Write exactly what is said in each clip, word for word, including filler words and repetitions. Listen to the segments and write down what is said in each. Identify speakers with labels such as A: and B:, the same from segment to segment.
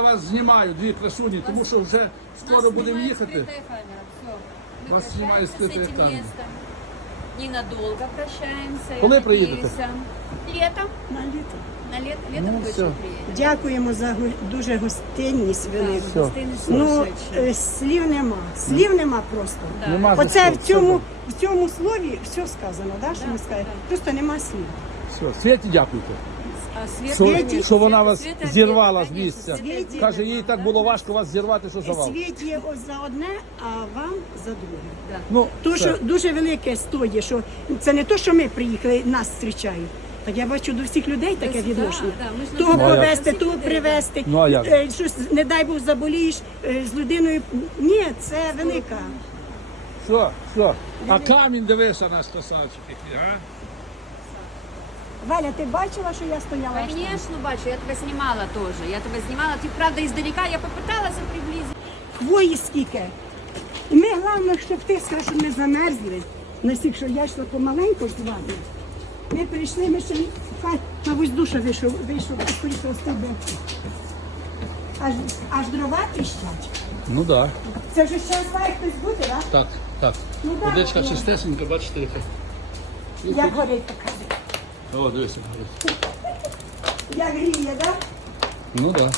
A: вас знімаю, дві красуні, тому що вже скоро будемо їхати. Вас знімає скрита камера.
B: Ненадолго прощаемся.
A: Коли приїдете?
B: Летом.
C: На літо.
B: На лет, летом
A: Ну,
B: точно
A: все.
B: приедем.
C: Дякуємо за гу- дуже гостинність велику.
A: Все.
B: Гостинность
C: Ну,
B: сумасшедшая.
C: е, слів нема. Слів нема просто.
B: Да.
A: Нема за
C: Оце
A: що,
C: в
A: все
C: цьому,
A: буде.
C: в цьому слові все сказано, да, що
B: Да,
C: ми сказали?
B: да.
C: Просто нема слів.
A: Все, Світі дякуйте.
B: А Света,
A: Що,
B: конечно,
A: що вона
B: Света-
A: вас
B: Света
A: зірвала з
B: конечно,
A: місця.
B: Света
A: Каже, їй
B: отдельно,
A: так
B: да?
A: було важко вас зірвати, що завал.
C: Світ є ось за одне, а вам за друге.
B: Да.
A: Ну,
C: То,
A: все.
C: що дуже велике стоїть, що це не то, що ми приїхали, нас зустрічають. Так я бачу до всіх людей таке
B: Да,
C: відношення.
B: да, ми ж
C: Того
A: Ну, а як?
C: повезти,
B: Всіх
C: того
B: людей,
C: привезти.
A: Ну, а як?
C: Е, Щось, не дай Бог, заболієш е, з людиною. Ні, це велика.
A: Все, все. А камінь дивися наш красавчик який, а?
C: Валя, ти бачила, що я стояла? аж там?
B: Конечно, бачу, я тебе знімала теж. Я тебе знімала, ти правда іздалека, я попиталася приблизити.
C: Хвої скільки. І ми, головне, щоб ти сказав, щоб не замерзли. Настільки, що я йшла помаленьку з вами. Ми прийшли, ми ще хай на ось душа вийшов, вийшов, скоріше стовби. Аж, аж дрова тріщать.
A: Ну так. Да.
C: Це вже ще знає хтось буде, так?
A: Так, так.
C: Ну, да,
A: Водичка
C: ну.
A: чистесенька, бачите, яка.
C: Як горить показує.
A: О, дивися, горить.
C: Як гріє, так?
A: Ну так. Да.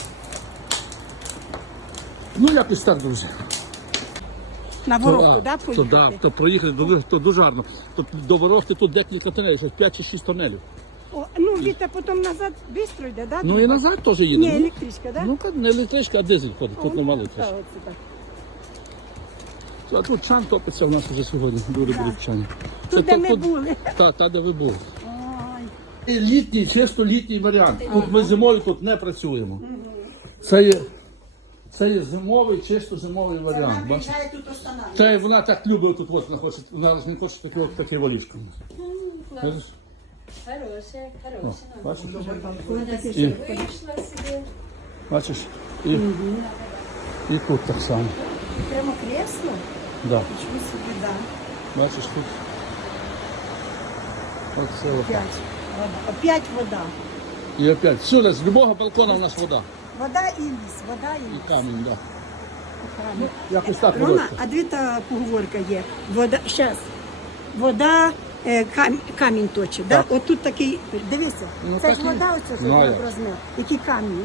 A: Ну, якось так, друзі.
C: На
A: То,
C: ворогку,
A: а,
C: так,
A: то,
C: поїхати?
A: да, то проїхали, то, то дуже гарно. То, до Ворохти тут декілька тунелів, щось п'ять чи шість тунелів.
C: О, ну, Віта потім назад швидко йде, так?
A: Ну і назад теж їде.
C: Ні,
A: Ну,
C: електричка, так?
A: Ну, не електричка, а дизель ходить, тут нема
C: так,
A: електричка.
C: оце так.
A: А тут чан топиться у нас вже сьогодні, дуже будуть чані.
C: Тут, де ми були.
A: Так, та, де ви були.
C: Ой.
A: Літній, чисто літній варіант. Тут ми зимою тут не працюємо. Це є, це є зимовий, чисто зимовий варіант. Бачите?
C: Приїжджає тут останавливає.
A: Та й вона так любить тут, от, вона хоче, вона ж не хоче таке, от, таке валізко. Бачиш?
B: Хорошая,
A: Ну,
B: хорошая.
A: бачиш? І,
B: Вийшла собі.
A: бачиш? І, і тут так само.
C: Прямо кресло?
A: Да.
C: Чому собі, да.
A: Бачиш, тут. Оце отак.
C: Опять вода. Опять вода.
A: І опять. Всюди, з любого балкона у нас вода.
C: Вода і ліс, вода і
A: І
C: ліс.
A: камінь, так. Да. Якось так
C: Рона,
A: Володька.
C: а дві та поговорка є. Вода, щас. Вода, е, кам, камінь точить, да?
A: Так.
C: От тут такий, дивися,
A: Ну,
C: це
A: так
C: ж
A: і-
C: вода, оце що
A: Ну, а
C: ну,
A: як?
C: розмір. Які камні?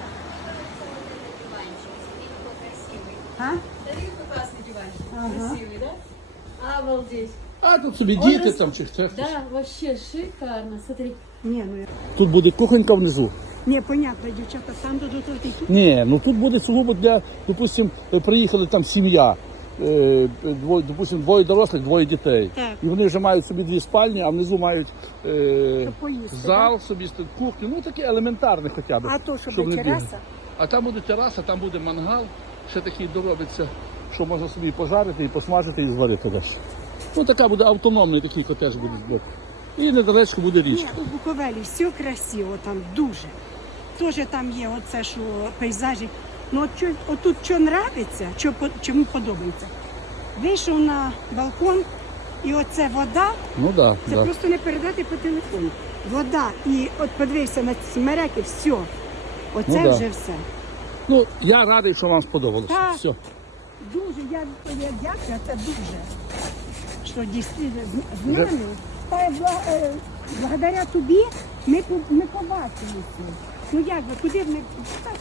C: А?
B: Красивый, да? Обалдеть.
A: А тут собі діти там чи хто.
B: Да, вообще шикарно. Смотри.
C: Ні, ну я...
A: Тут буде кухонька внизу.
C: Ні, понятно, дівчата, там дадуть отакі.
A: Ні, ну тут буде сугубо для, допустим, приїхали там сім'я, е, двоє, допустим, двоє дорослих, двоє дітей.
C: Так.
A: І вони вже мають собі дві спальні, а внизу мають е,
C: Щоб поїсти,
A: зал, собі кухню, ну таке елементарне хоча б.
C: А то, щоб
A: не
C: тераса?
A: бігати. А там буде тераса, там буде мангал, ще такий доробиться, що можна собі і пожарити, і посмажити, і зварити далі. Ну така буде автономний такий котедж буде збити. І недалечко буде
C: Ні,
A: річка.
C: у Буковелі все красиво, там дуже. Теж там є оце, що пейзажі. Ну от, що, отут що нравиться, що, по- чому подобається. Вийшов на балкон, і оце вода,
A: Ну так, да,
C: це
A: да.
C: просто не передати по телефону. Вода, і от подивився на ці мереки, все. Оце
A: Ну, да.
C: вже все.
A: Ну, я радий, що вам сподобалося.
C: Так.
A: Все.
C: Дуже, я, я дякую, це дуже. Що дійсно з, з нами, та й бла- е, благодаря тобі ми, по- ми побачилися. Ну як ви, куди б ми... Так,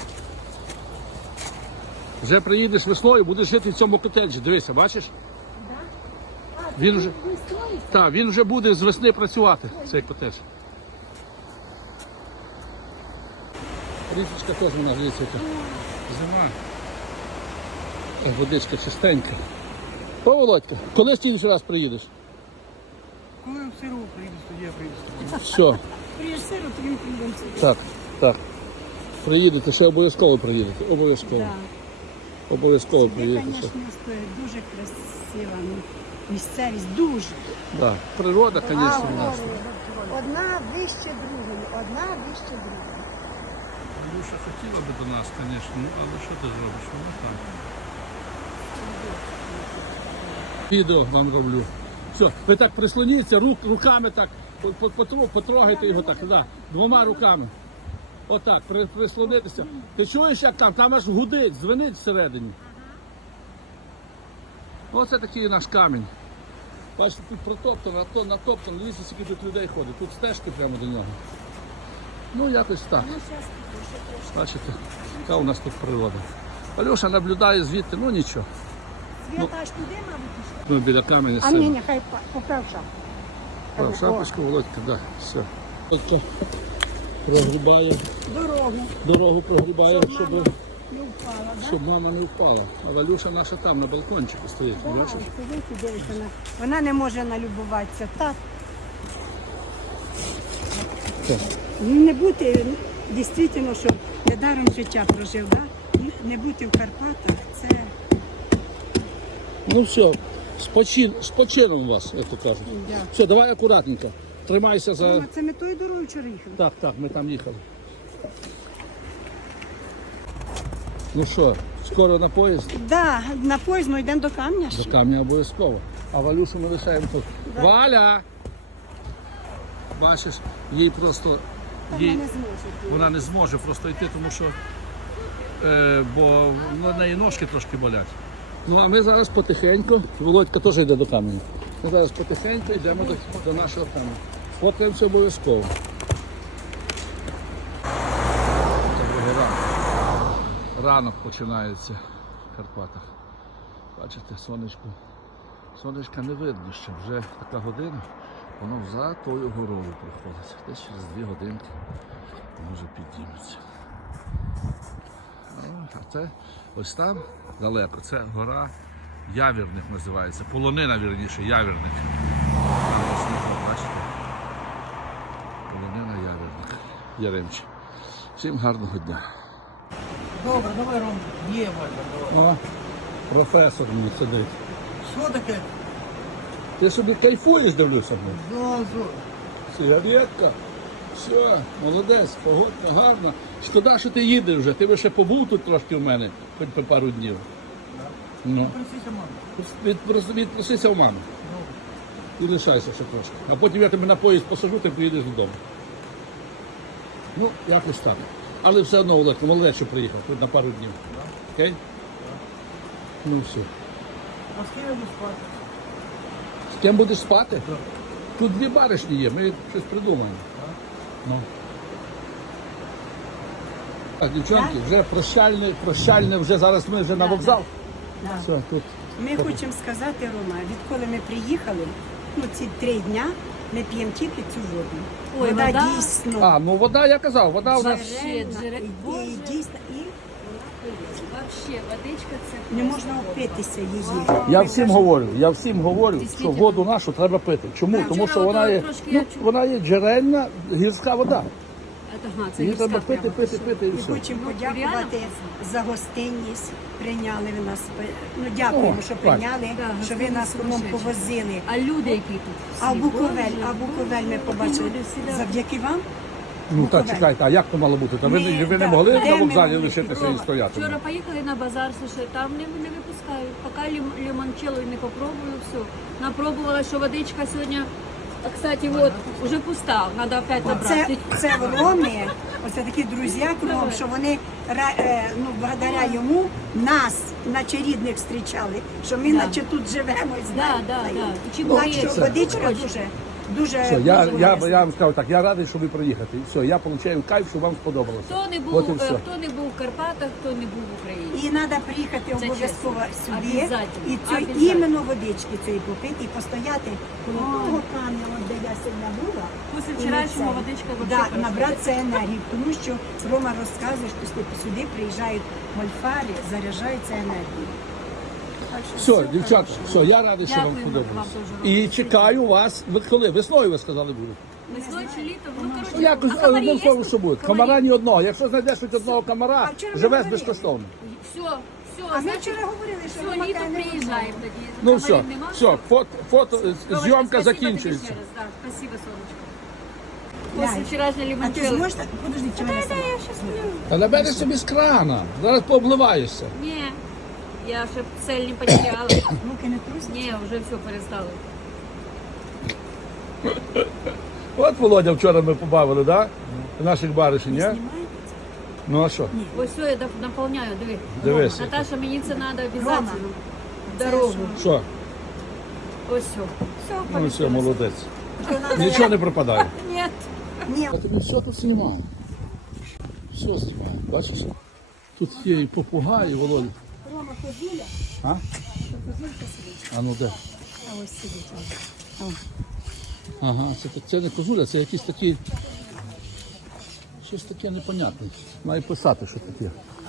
A: Вже приїдеш весною, будеш жити в цьому котеджі. Дивися, бачиш?
C: а,
A: Він
C: ти
A: вже-
C: не строїш?
A: Так, він вже буде з весни працювати, цей котедж. Річечка теж вона, дивіться, яка зима. Та водичка чистенька. О, Володька, коли стільки раз приїдеш?
D: Коли в сиру приїду, тоді я приїду.
A: Все,
C: Приїж сиру, то він приїдемо.
A: так, так. Приїдете, ще обов'язково приїдете. Обов'язково.
C: Да.
A: Обов'язково
C: Це,
A: приїдете.
C: звісно, дуже красива місцевість, дуже.
A: Да. Природа, звісно, у нас.
C: Одна вище другої, одна вище другої.
A: Душа хотіла би до нас, звісно, ну, але що ти зробиш? Воно так. Відео вам роблю. Все, ви так прислоніться, рук, руками так, по- по- потру- потрогайте його так, да, двома руками. Отак, при, прислонитися. Ти чуєш, як там? Там аж гудить, дзвенить всередині. Оце такий наш камінь. Бачите, тут протоптано, а то натоптано, дивіться, скільки тут людей ходить. Тут стежки прямо до нього. Ну, якось так. Бачите, яка у нас тут природа. Алюша наблюдає звідти, ну нічого.
C: Свята аж туди, мабуть, пішла.
A: Ну, біля каменя
C: А ні,
A: сидить.
C: нехай поправ шапку.
A: Прав шапочку, Володька, да, все. Володька прогрібає,
C: Дорогу.
A: дорогу прогрібає, щоб,
C: Мама не впала, так?
A: щоб мама не впала. А Валюша наша там, на балкончику стоїть,
C: Да,
A: бачиш?
C: сидить і дивиться на- Вона не може налюбуватися. Так.
A: Так.
C: Ну, не бути, дійсно, що недаром життя прожив, да? Не- не бути в Карпатах, це
A: Ну все, з, почин, з почином вас, як то кажуть.
C: Дякую.
A: Все, давай акуратненько. Тримайся за...
C: Мама, це ми тою дорогою вчора їхали.
A: Так, так, ми там їхали. Ну що, скоро на поїзд?
C: Да, на поїзд, ну йдемо до камня.
A: До
C: ще.
A: камня обов'язково. А Валюшу ми лишаємо тут. Валя! Бачиш, їй просто...
C: Вона
A: Їй...
C: не зможе.
A: Вона не зможе просто йти, тому що е, бо на неї ножки трошки болять. Ну а ми зараз потихеньку, Володька теж йде до каменю. Ми зараз потихеньку йдемо до, до нашого каменю. Фоткаємося обов'язково. Це вже ранок. Ранок починається в Карпатах. Бачите, сонечко. Сонечка не видно ще, вже така година, воно за тою горою проходить. Десь через дві годинки може підійметься. А це ось там далеко, це гора Явірник називається. Полонина, вірніше, Явірник. Бачите? Полонина Явірник. Яремче. Всім гарного дня.
D: Добре, давай, Ром. Є, Валя, давай.
A: О, професор мені сидить.
D: Що таке?
A: Ти собі кайфуєш, дивлюся. блін.
D: Зозу.
A: Сигаретка. Все, молодець, погодка гарна. Шкода, що ти їдеш вже. Ти би ще побув тут трошки в мене, хоч би пару днів. Ну,
D: Просися, мама.
A: відпрос- відпросися у мами. І лишайся ще трошки. А потім я тебе на поїзд посажу, ти поїдеш додому. Ну, якось так. Але все одно, Олег, молодець, що приїхав, хоч на пару днів. Окей? Ну все.
D: А з ким я буду спати?
A: З ким будеш спати? Тут дві баришні є, ми щось придумаємо. Ну. Так, дівчонки, вже прощальне, прощальне, вже зараз ми вже на вокзал.
C: Да.
A: Все, тут.
C: Ми хочемо сказати, Рома, відколи ми приїхали, ну ці три дня ми п'ємо тільки цю воду.
B: Ой,
C: вода,
B: вода?
C: дійсно.
A: А, ну вода, я казав, вода у нас.
B: Вообще, джере...
C: І,
B: Боже,
C: і дійсно, і
B: вообще, водичка це
C: не
B: просто
C: можна
B: Бог.
C: опитися її.
A: Я
C: Ми
A: всім
C: кажемо,
A: говорю, я всім говорю, що
B: Дійсно.
A: воду нашу треба пити. Чому?
B: Так,
A: Тому
B: вчора
A: що вона
B: ото
A: є,
B: трошки
A: ну,
B: я чула.
A: вона є джерельна гірська вода.
B: Це, ага, це
A: Її
B: гірська
A: треба пити,
B: прямо.
A: пити, пити і
C: І
A: все.
C: хочемо
B: Ну,
C: подякувати
B: реально?
C: за гостинність. Прийняли ви нас. Ну дякуємо,
A: О,
C: що
A: так.
C: прийняли,
B: Да,
C: що ви нас
B: гостинність
C: нам
B: сумасшедша.
C: повозили.
B: А люди, які тут?
C: А
B: всі?
C: Буковель,
B: Боже,
C: а Буковель ми
B: Боже,
C: побачили
B: люди всі, да.
C: завдяки вам.
A: Ну так,
C: Буковель.
A: чекайте, а як то мало бути? Та ви,
C: Ми-
A: не- ви не
C: да,
A: могли
C: де
A: на
C: ми
A: вокзалі
C: могли?
A: лишитися і
B: Рома,
A: стояти?
B: Вчора поїхали на базар, слушай, там не, не випускають. Поки лім, лімончелло не попробую, все. Напробувала, що водичка сьогодні, а, кстати, вот, уже пуста, треба опять
C: Це,
B: набрати.
C: це в Ромі, оце такі друзі кругом, що вони ра- е, ну, благодаря йому нас, наче рідних, зустрічали, що ми
B: Да.
C: наче тут живемо.
B: Да,
C: знаєте.
B: да, да. І чим
C: Так
B: є?
C: що
A: Це.
C: водичка
B: Коротше.
C: дуже, дуже
A: Все, я,
C: дуже
A: я,
C: корисна.
A: я вам скажу так, я радий, що ви приїхали. Все, я отримую кайф, що вам сподобалося.
B: Хто не був,
A: От і
B: е,
A: все.
B: хто не був в Карпатах, хто не був в Україні.
C: І треба приїхати
B: Це
C: обов'язково
B: чесно.
C: сюди
B: Обязательно.
C: і цю
B: Обязательно.
C: іменно водички цієї попити і постояти коло того камня, от де я сильно була.
B: Після
C: і
B: вчорашнього
C: на це-
B: водичка
C: да,
B: вообще хорошо.
C: набратися енергії, тому що Рома розказує, що сюди приїжджають мольфари, заряджаються енергією. Так що
A: Все, дівчата, все, я радий, що вам
B: Дякуємо
A: сподобалося.
B: вам дуже, Рома.
A: І чекаю вас. Ви коли? Весною ви сказали будете?
B: Весною чи літом, ну, коротше,
A: Ну, якось
B: а комарі
A: одним
B: є
A: словом,
B: тут?
A: що буде.
B: Комарі?
A: Комара ні одного. Якщо знайдеш хоч одного комара,
C: А вчора ми
A: живеш
C: говорили.
A: безкоштовно.
B: Все, все,
C: А ми
B: значить,
C: вчора говорили, що
B: все,
C: Рома
B: літо
C: каже, не
B: приїжджаємо тоді.
A: Ну
B: Комарів
A: все,
B: нема?
A: все, фото, фото,
B: Ромочка,
A: зйомка
B: спасибо
A: закінчується.
B: тобі ще раз, да, спасибо, сонечко.
C: Ляй.
B: Після вчорашнього
C: А ти
B: лімончелло.
C: зможеш так? Подожди, чи мене сама?
B: я щас влю.
A: Та набереш собі з крана, зараз пообливаєшся.
B: Ні, я ще цель не потеряла.
C: Руки не трусять?
B: Ні, вже все перестало.
A: От Володя вчора ми побавили, да? Наших баришень, ні?
C: Знімай.
A: Ну а що?
B: Ось все, я доп- наповняю, диви.
A: Дивись.
B: Наташа, мені це треба обов'язково. В дорогу.
A: Що?
B: Ось все. Все,
A: Ну все, молодець. Нічого не пропадає.
B: Ні.
C: Ні,
A: Я тобі все тут знімаю. Все знімаю. Бачиш? Тут є і попугай, і Володя.
C: Рома, козуля,
A: А?
C: козулька сидить.
A: А ну де?
C: А ось сидить.
A: Ага, це, це не козуля, це якісь такі. Щось таке непонятне. Має писати, що таке.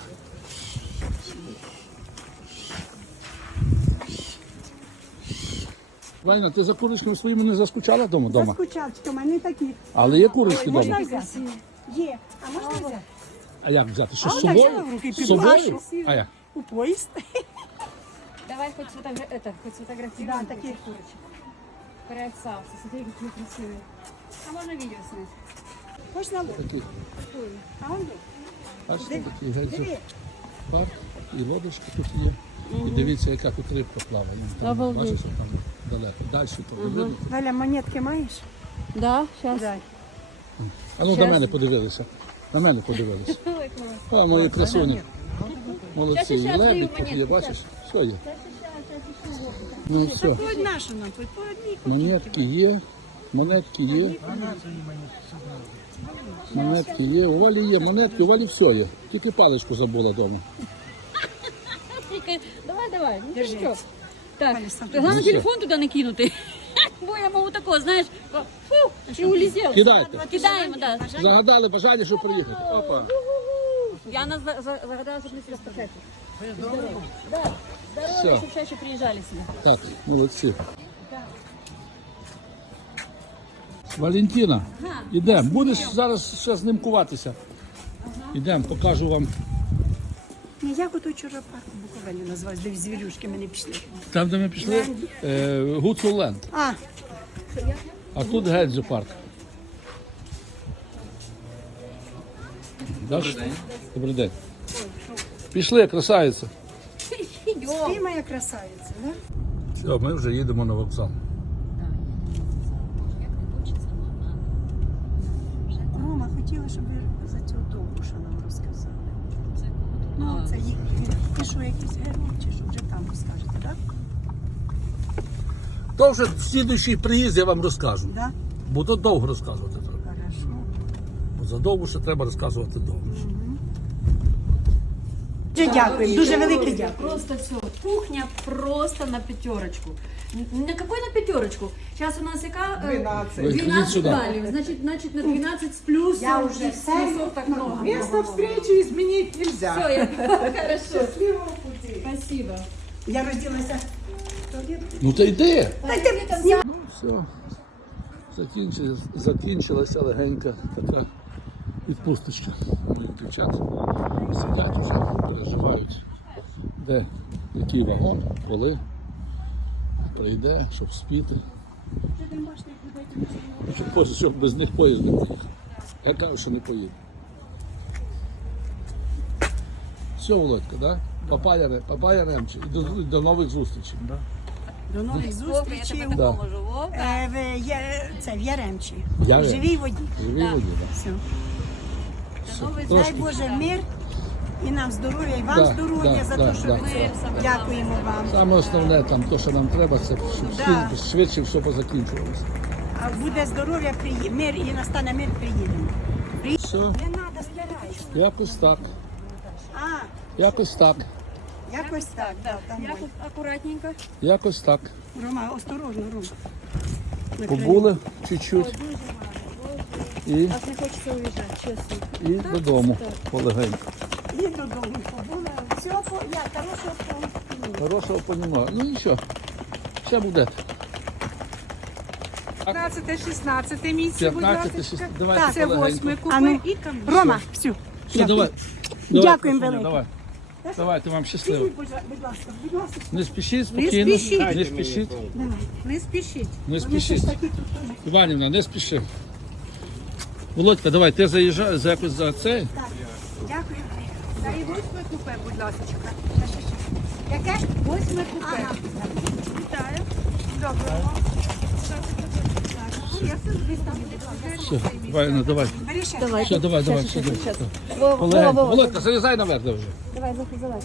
A: Вайна, ти за курочками своїми не заскучала вдома? дома?
C: Заскучав, у мене такі.
A: Але є курочки
C: Можна
A: вдома?
C: взяти? Є. А можна взяти?
A: А як взяти? Що
C: А
A: з
C: отак
A: собою?
C: взяла в руки і
A: З
C: піду.
A: собою?
C: А,
A: А як?
C: У поїзд.
B: Давай хоть, фотогра... это, хоть сфотографируем.
C: Да, такие
B: курочек. Красавцы, смотри, какие красивые. А можно видео снять?
C: Можна лук.
A: Такі.
C: А он є.
A: Бачите, такий геть
C: Диви.
A: парк, і лодочки тут є. І дивіться, яка тут рибка плаває. Там,
B: Обалдеть.
A: бачиш, там далеко. Далі то не видно.
C: Валя, монетки маєш?
B: Да, сейчас.
C: Дай.
A: А ну на мене подивилися. На мене подивилися. А, мої красуні. Молодці.
B: Щас, щас,
A: І лебідь
B: даю
A: тут є,
B: монетку,
A: бачиш? Все є. Ну все.
C: По одна, що нам, по одній.
A: Монетки є. Монетки є. Монетки є. У Валі є монетки, у Валі все є. Тільки паличку забула вдома.
B: Давай, давай, ну ты что? Так,
C: Валя, сам
B: главное
A: Ну, всё.
B: телефон туда накинутый. Бо я могу такого, знаешь, фу, и улетел.
A: Кидайте.
B: Кидаем, да.
A: Загадали бажання, щоб приїхати. Опа.
B: Я нас за- за- загадала, чтобы мы себя спасали. Да,
A: Всё.
B: здорово, чтобы чаще приезжали сюда.
A: Так, молодці. Валентина, ідемо. Будеш зараз ще знімкуватися. Ідемо, покажу вам.
C: Ні, як ото вчора парк Буковелі називають, де звірюшки мене пішли.
A: Там, де ми пішли, е, Гуцуленд.
C: А,
A: А тут Гедзо парк. Добрий день. Добрий день. Пішли, красавиця.
C: ти моя красавиця, да?
A: Все, ми вже їдемо на вокзал.
C: Рома, хотіла, щоб ви за цього довбуша нам розказали. Ну, це їх. Ти що, якийсь герой, чи що вже там розкажете, так?
A: То вже в слідуючий приїзд я вам розкажу.
C: Да?
A: Бо то довго розказувати треба.
C: Хорошо.
A: Бо за довго ще треба розказувати довго.
C: Дуже дякую, дуже велике дякую.
B: Просто все. Кухня просто на пятерочку. Н- На какой на пятерочку? Сейчас у нас яка? Э,
D: двенадцать.
A: Ви ходіть
B: двенадцать
A: сюди.
B: баллов. Значит, значит, на двенадцать с плюсом.
C: Я уже
B: С
C: все-
B: плюсов так много.
D: Место встречи изменить нельзя.
B: Все, я... Хорошо.
D: Счастливого пути.
B: Спасибо.
C: Я розділася.
A: Ну та йди.
C: Дайте знімати.
A: Ну все. Закінчилась, закінчилася легенька така відпусточка. Мої дівчата сидять вже, переживають, де який вагон, коли прийде, щоб спіти. Щоб, потім, щоб без них поїзд не поїхав. Я кажу, що не поїду. Все, Володька, да? Папая, Ре- папая Ремче. І до, до нових зустрічей.
C: До нових зустрічей.
A: Да.
B: Поможу.
C: Е, в, Є- це в Яремчі.
A: Я
C: В живій воді.
A: Живі воді, да.
C: Все.
A: Все.
C: Дай
A: Трошки.
C: Боже мир і нам здоров'я, і вам
A: Да,
C: здоров'я
A: да,
C: за
A: да,
C: те, що
A: да.
C: ви це. Дякуємо вам.
A: Саме основне там, то, що нам треба, це щоб
C: Да.
A: швидше, швидше все позакінчувалося.
C: А буде здоров'я, приї- мир і настане мир, приїдемо.
A: Все,
C: Не треба старайся.
A: якось так.
C: А,
A: Якось так.
C: якось так, да, там.
B: Я тут аккуратненько.
A: Якось так.
C: Рома, осторожно, Рома.
A: Побули чуть-чуть і,
B: Аж не хочеться уїжджати, чесно.
A: і додому полегенько.
C: І додому побула. Всього, по- я хорошого по-
A: Хорошого понімаю. Ну нічого, ще буде.
D: п'ятнадцяте-шістнадцяте місце, будь
A: п'ятнадцяте,
D: ласка.
A: шістнадцяте, давайте
D: Це
A: полегенько.
D: восьме
C: А ну,
D: купе і камінь.
C: Рома, все.
A: Все, давай.
C: Дякуємо
A: Красуня,
C: велике.
A: Давай. Давайте вам щасливо.
C: Будь будь ласка, будь ласка.
A: Не спішіть, спокійно.
D: спішіть.
A: Не спішіть.
C: Давай.
D: Не спішіть.
A: Не
C: Вони щось
A: спішіть.
C: такі тут теж.
A: Іванівна, не спіши. Володька, давай, ти заїжджаєш за якось за цей.
C: Так, дякую.
D: Та і восьме купе, будь ласка.
C: Яке?
D: Восьме купе.
C: Ага.
D: Вітаю. Доброго.
A: Все, давай, ну давай.
B: Давай.
A: Все, давай, давай, все, давай. Полегенько. Володька, залізай наверх вже.
B: Давай, залазь.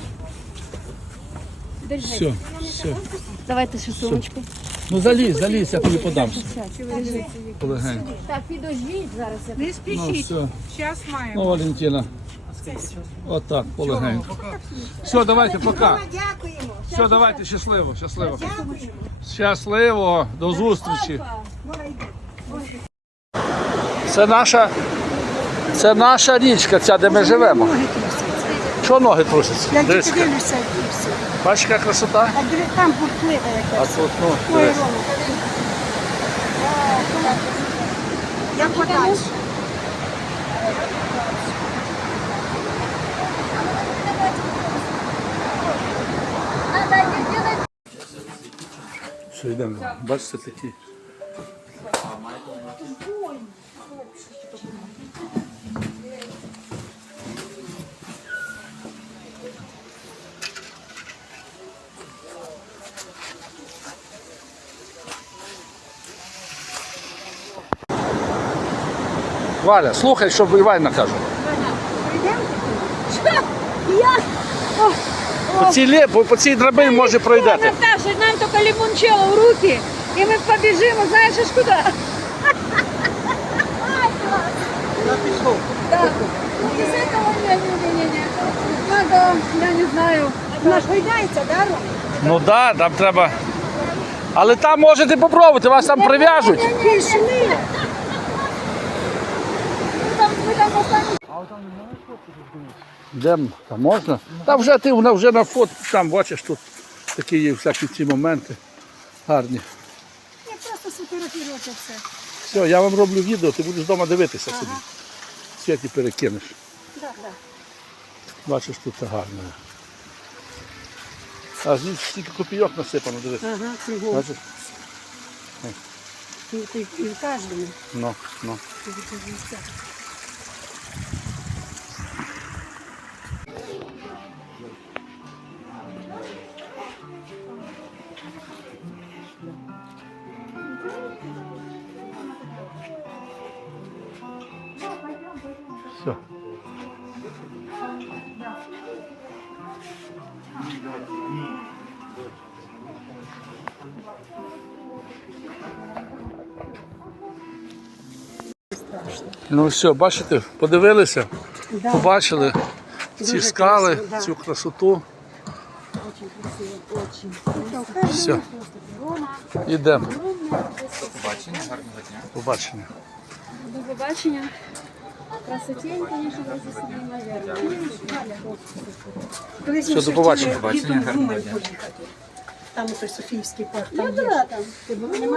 B: Держи.
A: Все, все.
B: Давайте ще сумочку.
A: Ну залізь, залізь, я тобі подам. Полегенько.
B: Так, підождіть зараз. Я...
C: Не
A: Ну,
C: спішіть,
A: все.
C: час маємо.
A: Ну, Валентина. Отак, полегенько. Все, давайте, пока.
C: Дякуємо.
A: Все, давайте, щасливо, щасливо. Щасливо, до зустрічі. Це наша, це наша річка, ця, де ми живемо.
C: Ноги трусяться.
A: Чого ноги трусяться?
C: Я тільки
A: Дивись,
C: дивлюся і все.
A: бачиш, яка красота?
C: А диви, там бурклива
A: А
C: якась.
A: тут, ну,
C: Ой,
A: дивись.
C: Рома. Як подальше.
A: Що йдемо? Бачите такі. Валя, слухай, що Іванна каже.
B: Я?
A: По цій, лі- по, по цій драбині може пройдете.
B: Наташа, нам только лимончелло в руки, и мы побежим, знаешь, аж куда?
D: Я пішов.
B: Да. Без этого нет, не, не, не. Надо, я не знаю.
C: Вона ж гойдається, да, Рома?
A: Ну так, да, там треба. Але там можете попробувати, вас там прив'яжуть.
C: Пішли.
B: Там, мы там останемся.
A: Де там можна? Та вже ти вона вже на фото, там бачиш, тут такі є всякі ці моменти гарні.
C: Я просто сфотографувати все.
A: Все, я вам роблю відео, ти будеш вдома дивитися собі. Світі перекинеш.
C: Да, да.
A: Бачиш, тут це гарно. А з них стільки копійок насипано, дивись.
C: Ага, кругом.
A: Бачиш?
C: І в- і в кожному.
A: Ну, ну. Все. Ну все, бачите, подивилися,
C: Да.
A: побачили ці
C: Дуже
A: скали,
C: красиво, да.
A: цю красоту. Все, йдемо. Побачення.
B: До побачення. Красотень, конечно, просто собі, наверное.
C: Колись
A: Все,
C: ми
A: до
C: ще
A: побачення.
C: хотіли дідом в Умань поїхати. Там той Софіївський парк. Там
B: Ну
C: є.
B: да, там.
C: Ти була?